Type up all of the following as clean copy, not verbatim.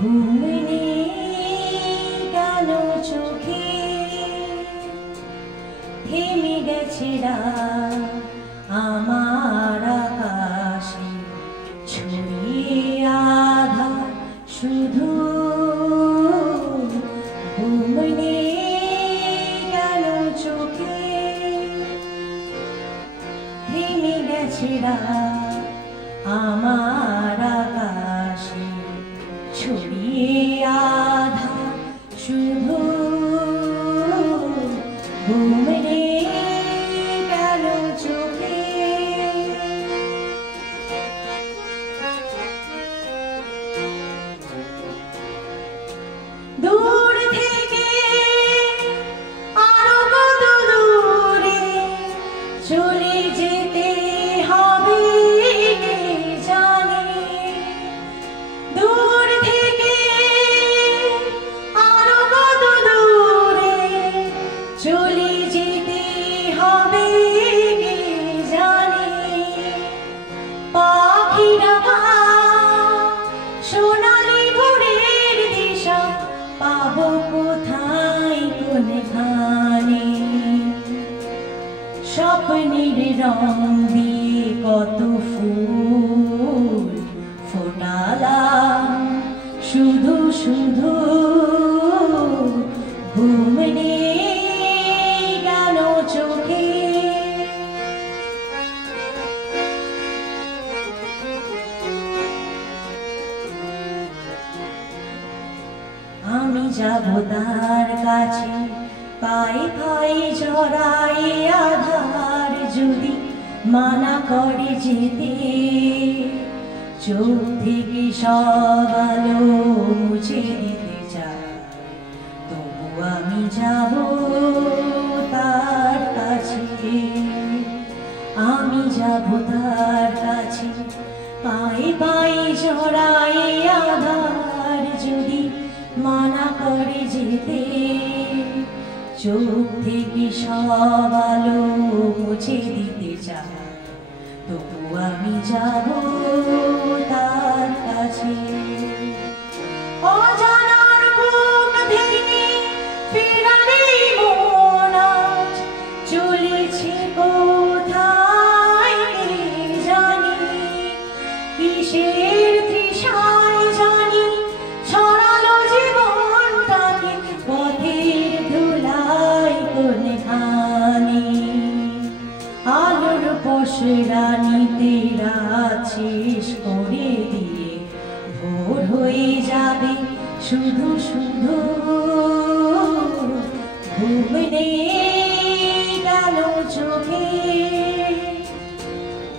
ঘুমনে গেল চোখে থেমে গেছে রাত আমার আকাশে ছড়িয়ে আধার শুধু ঘুমনে গেল চোখে থেমে গেছে রাত আমার আকাশে ছড়িয়ে আধার শুধু ঘুমনে গেল চোখে দূর থেকে আরো কত দূরে চলে যেতে হবে কে জানে দূর থেকে আরো কত দূরে চলে যেতে হবে কে জানে পাখিরা সোনালি ভোরের দিশা পাবো কোথায় কোনখানে স্বপ্নের রং দিয়ে কত ফুল ফোটালাম শুধু শুধু ঘুমনে গেল চোখে আমি যাব তার কাছে পায়ে পায়ে জড়াই আধার যদি মানা করে যেতে চোখ থেকে সব আলো মুছে দিতে চাই তবু আমি যাব তার কাছে আমি যাব তার কাছে পায়ে পায়ে জড়াই আধার যদি মানা করে যেতে চোখ থেকে সব আলো মুছে দিতে চাই তবু আমি যাব তার কাছে অজানার বুক ভেঙে ফেরারে মন আজ চলেছে কোথায় কে জানি কিসের তৃষায় জানি ছড়ালো জীবনটাকে পথের ধুলায় কোনখানে আলোর পসরা নিতে রাত শেষ করে দিয়ে ভোর হয়ে যাবে শুধু শুধু ঘুমনে গেল চোখে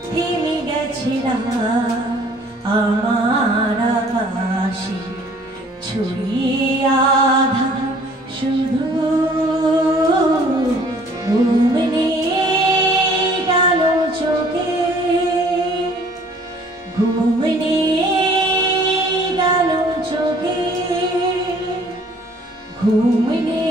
থেমে গেছে রাত আমার আকাশে ছড়িয়ে আধার শুধু ঘুমনে গেল চোখে ঘুমনে গেল চোখে ঘুমনে